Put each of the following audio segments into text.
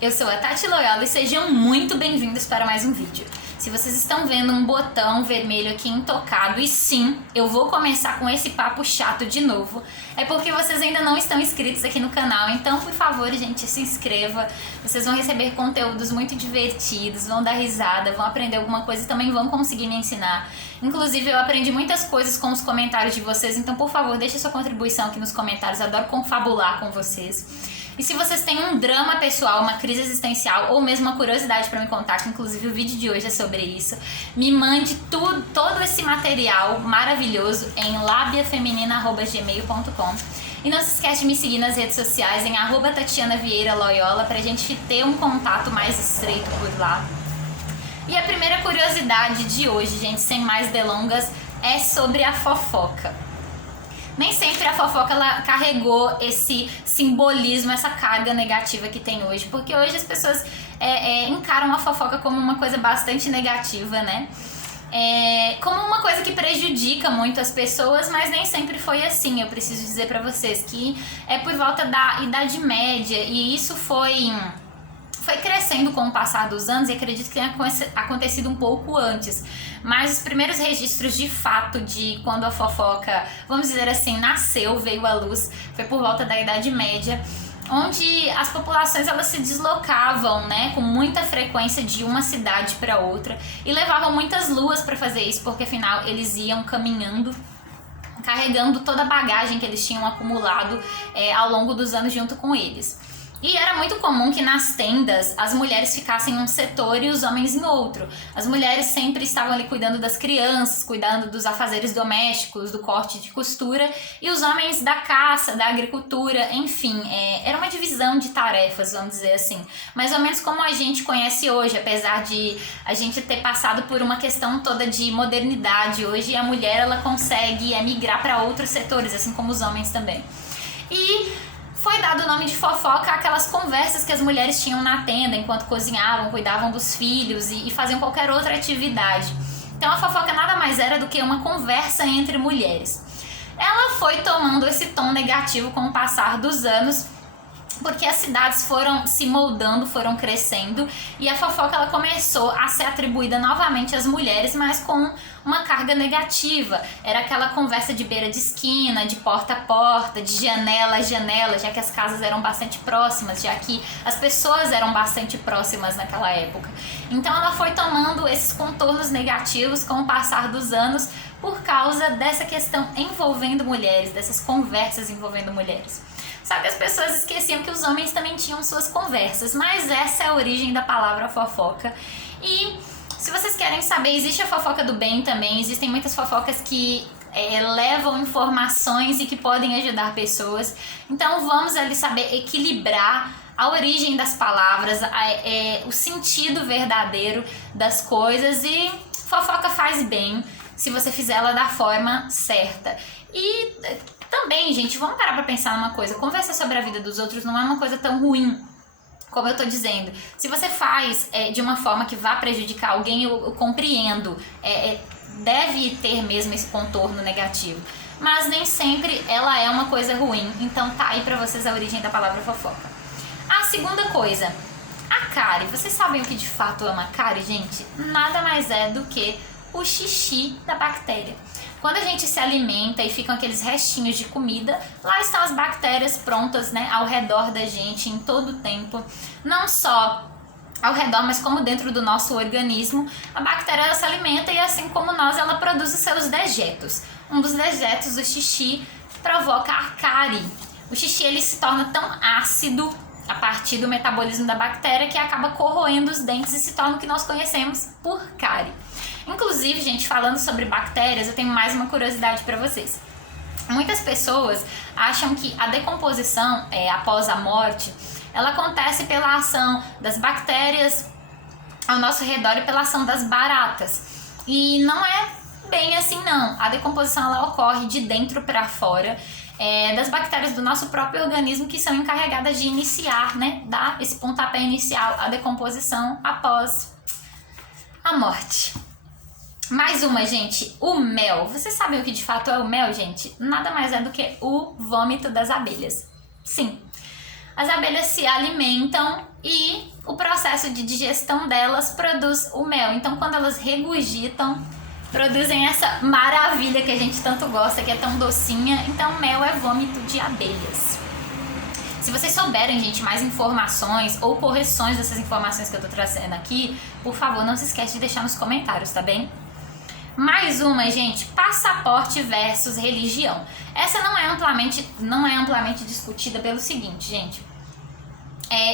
Eu sou a Tati Loyola e sejam muito bem-vindos para mais um vídeo. Se vocês estão vendo um botão vermelho aqui intocado, e sim, eu vou começar com esse papo chato de novo, é porque vocês ainda não estão inscritos aqui no canal, então por favor, gente, se inscreva. Vocês vão receber conteúdos muito divertidos, vão dar risada, vão aprender alguma coisa e também vão conseguir me ensinar. Inclusive, eu aprendi muitas coisas com os comentários de vocês, então por favor, deixe sua contribuição aqui nos comentários, eu adoro confabular com vocês. E se vocês têm um drama pessoal, uma crise existencial ou mesmo uma curiosidade para me contar, que inclusive o vídeo de hoje é sobre isso, me mande todo esse material maravilhoso em labiafeminina@gmail.com. E não se esquece de me seguir nas redes sociais em @TatianaVieiraLoyola pra gente ter um contato mais estreito por lá. E a primeira curiosidade de hoje, gente, sem mais delongas, é sobre a fofoca. Nem sempre a fofoca ela carregou esse simbolismo, essa carga negativa que tem hoje, porque hoje as pessoas encaram a fofoca como uma coisa bastante negativa, né? Como uma coisa que prejudica muito as pessoas, mas nem sempre foi assim. Eu preciso dizer pra vocês que é por volta da Idade Média e isso foi crescendo com o passar dos anos e acredito que tenha acontecido um pouco antes. Mas os primeiros registros de fato de quando a fofoca, vamos dizer assim, nasceu, veio à luz, foi por volta da Idade Média, onde as populações elas se deslocavam, né, com muita frequência de uma cidade para outra e levavam muitas luas para fazer isso, porque afinal eles iam caminhando, carregando toda a bagagem que eles tinham acumulado ao longo dos anos junto com eles. E era muito comum que nas tendas as mulheres ficassem em um setor e os homens em outro. As mulheres sempre estavam ali cuidando das crianças, cuidando dos afazeres domésticos, do corte de costura, e os homens da caça, da agricultura, enfim, era uma divisão de tarefas, vamos dizer assim. Mais ou menos como a gente conhece hoje, apesar de a gente ter passado por uma questão toda de modernidade. Hoje a mulher ela consegue migrar para outros setores, assim como os homens também. E foi dado o nome de fofoca àquelas conversas que as mulheres tinham na tenda enquanto cozinhavam, cuidavam dos filhos e faziam qualquer outra atividade. Então a fofoca nada mais era do que uma conversa entre mulheres. Ela foi tomando esse tom negativo com o passar dos anos, porque as cidades foram se moldando, foram crescendo e a fofoca ela começou a ser atribuída novamente às mulheres, mas com uma carga negativa. Era aquela conversa de beira de esquina, de porta a porta, de janela a janela, já que as casas eram bastante próximas, já que as pessoas eram bastante próximas naquela época. Então ela foi tomando esses contornos negativos com o passar dos anos por causa dessa questão envolvendo mulheres, dessas conversas envolvendo mulheres. Só que as pessoas esqueciam que os homens também tinham suas conversas, mas essa é a origem da palavra fofoca. E se vocês querem saber, existe a fofoca do bem também, existem muitas fofocas que levam informações e que podem ajudar pessoas. Então vamos ali saber equilibrar a origem das palavras, o sentido verdadeiro das coisas, e fofoca faz bem se você fizer ela da forma certa. E também, gente, vamos parar pra pensar numa coisa. Conversar sobre a vida dos outros não é uma coisa tão ruim, como eu tô dizendo. Se você faz de uma forma que vá prejudicar alguém, eu compreendo. Deve ter mesmo esse contorno negativo. Mas nem sempre ela é uma coisa ruim. Então tá aí pra vocês a origem da palavra fofoca. A segunda coisa, a cárie. Vocês sabem o que de fato é uma cárie, gente? Nada mais é do que o xixi da bactéria. Quando a gente se alimenta e ficam aqueles restinhos de comida, lá estão as bactérias prontas, né, ao redor da gente em todo o tempo. Não só ao redor, mas como dentro do nosso organismo. A bactéria ela se alimenta e assim como nós, ela produz os seus dejetos. Um dos dejetos, o xixi, provoca a cárie. O xixi ele se torna tão ácido a partir do metabolismo da bactéria que acaba corroendo os dentes e se torna o que nós conhecemos por cárie. Inclusive, gente, falando sobre bactérias, eu tenho mais uma curiosidade para vocês. Muitas pessoas acham que a decomposição após a morte, ela acontece pela ação das bactérias ao nosso redor e pela ação das baratas. E não é bem assim, não. A decomposição ela ocorre de dentro para fora, das bactérias do nosso próprio organismo que são encarregadas de iniciar, né, dar esse pontapé inicial à decomposição após a morte. Mais uma, gente, o mel. Vocês sabem o que de fato é o mel, gente? Nada mais é do que o vômito das abelhas. Sim. as abelhas se alimentam e o processo de digestão delas produz o mel. Então, quando elas regurgitam, produzem essa maravilha que a gente tanto gosta, que é tão docinha. Então, mel é vômito de abelhas. Se vocês souberem, gente, mais informações ou correções dessas informações que eu tô trazendo aqui, por favor, não se esquece de deixar nos comentários, tá bem? Mais uma, gente, passaporte versus religião. Essa não é amplamente discutida pelo seguinte, gente.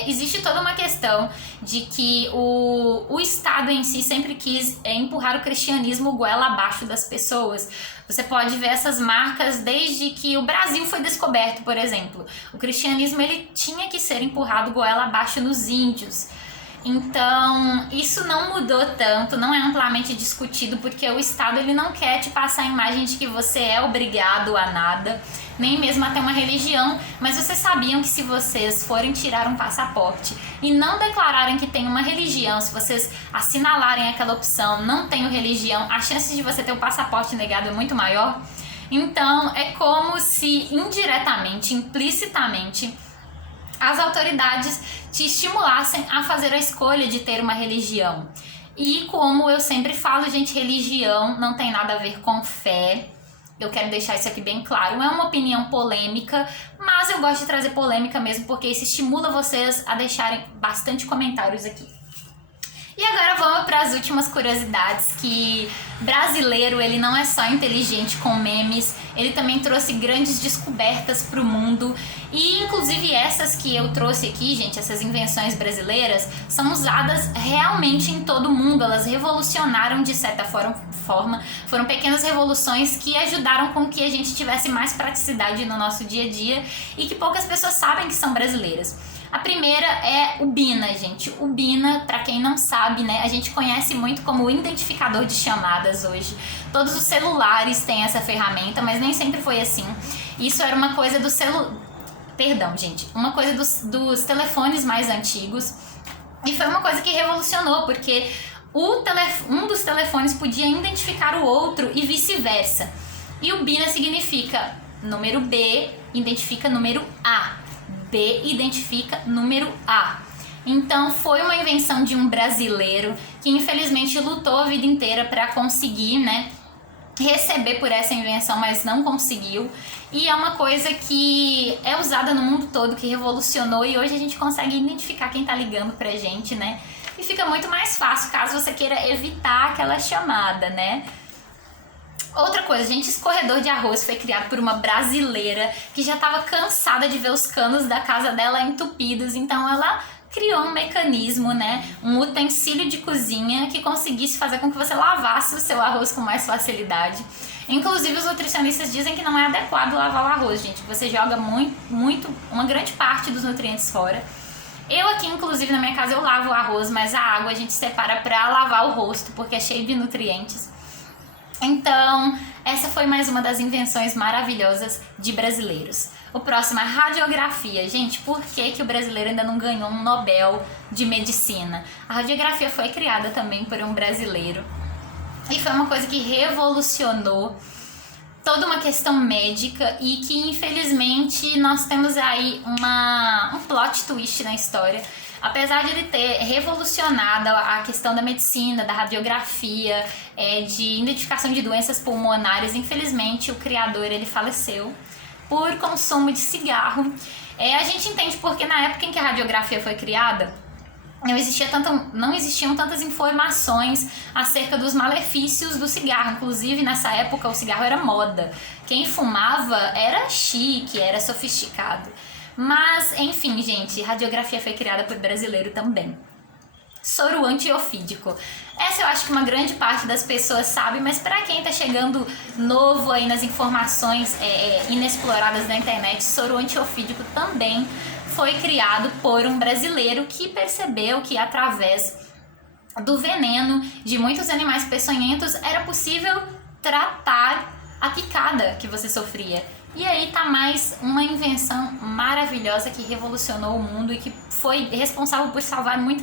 Existe toda uma questão de que o Estado em si sempre quis empurrar o cristianismo goela abaixo das pessoas. Você pode ver essas marcas desde que o Brasil foi descoberto, por exemplo. O cristianismo ele tinha que ser empurrado goela abaixo nos índios. Então, isso não mudou tanto, não é amplamente discutido, porque o Estado ele não quer te passar a imagem de que você é obrigado a nada, nem mesmo a ter uma religião, mas vocês sabiam que se vocês forem tirar um passaporte e não declararem que tem uma religião, se vocês assinalarem aquela opção, não tenho religião, a chance de você ter o passaporte negado é muito maior? Então, é como se indiretamente, implicitamente, as autoridades te estimulassem a fazer a escolha de ter uma religião. E como eu sempre falo, gente, religião não tem nada a ver com fé. Eu quero deixar isso aqui bem claro. É uma opinião polêmica, mas eu gosto de trazer polêmica mesmo, porque isso estimula vocês a deixarem bastante comentários aqui. E agora vamos para as últimas curiosidades, que brasileiro ele não é só inteligente com memes, ele também trouxe grandes descobertas para o mundo. E inclusive essas que eu trouxe aqui, gente, essas invenções brasileiras, são usadas realmente em todo o mundo. Elas revolucionaram de certa forma, foram pequenas revoluções que ajudaram com que a gente tivesse mais praticidade no nosso dia a dia e que poucas pessoas sabem que são brasileiras. A primeira é o Bina, gente. O Bina, para quem não sabe, né, a gente conhece muito como o identificador de chamadas hoje. Todos os celulares têm essa ferramenta, mas nem sempre foi assim. Isso era uma coisa do uma coisa dos telefones mais antigos. E foi uma coisa que revolucionou, porque um dos telefones podia identificar o outro e vice-versa. E o Bina significa número B, identifica número A. B identifica número A. Então foi uma invenção de um brasileiro que infelizmente lutou a vida inteira para conseguir, né, receber por essa invenção, mas não conseguiu. E é uma coisa que é usada no mundo todo, que revolucionou, e hoje a gente consegue identificar quem tá ligando pra gente, né? E fica muito mais fácil caso você queira evitar aquela chamada, né? Outra coisa, gente, escorredor de arroz foi criado por uma brasileira que já estava cansada de ver os canos da casa dela entupidos, então ela criou um mecanismo, né, um utensílio de cozinha que conseguisse fazer com que você lavasse o seu arroz com mais facilidade. Inclusive, os nutricionistas dizem que não é adequado lavar o arroz, gente, que você joga uma grande parte dos nutrientes fora. Eu aqui, inclusive, na minha casa, eu lavo o arroz, mas a água a gente separa para lavar o rosto, porque é cheio de nutrientes. Então, essa foi mais uma das invenções maravilhosas de brasileiros. O próximo é a radiografia. Gente, por que o brasileiro ainda não ganhou um Nobel de Medicina? A radiografia foi criada também por um brasileiro e foi uma coisa que revolucionou toda uma questão médica e que, infelizmente, nós temos aí um plot twist na história. Apesar de ele ter revolucionado a questão da medicina, da radiografia, de identificação de doenças pulmonares, infelizmente o criador ele faleceu por consumo de cigarro. A gente entende porque na época em que a radiografia foi criada, não existiam tantas informações acerca dos malefícios do cigarro. Inclusive, nessa época, o cigarro era moda. Quem fumava era chique, era sofisticado. Mas, enfim, gente, radiografia foi criada por brasileiro também. Soro antiofídico. Essa eu acho que uma grande parte das pessoas sabe, mas para quem tá chegando novo aí nas informações inexploradas na internet, soro antiofídico também foi criado por um brasileiro que percebeu que através do veneno de muitos animais peçonhentos era possível tratar a picada que você sofria. E aí tá mais uma invenção maravilhosa que revolucionou o mundo e que foi responsável por salvar muitas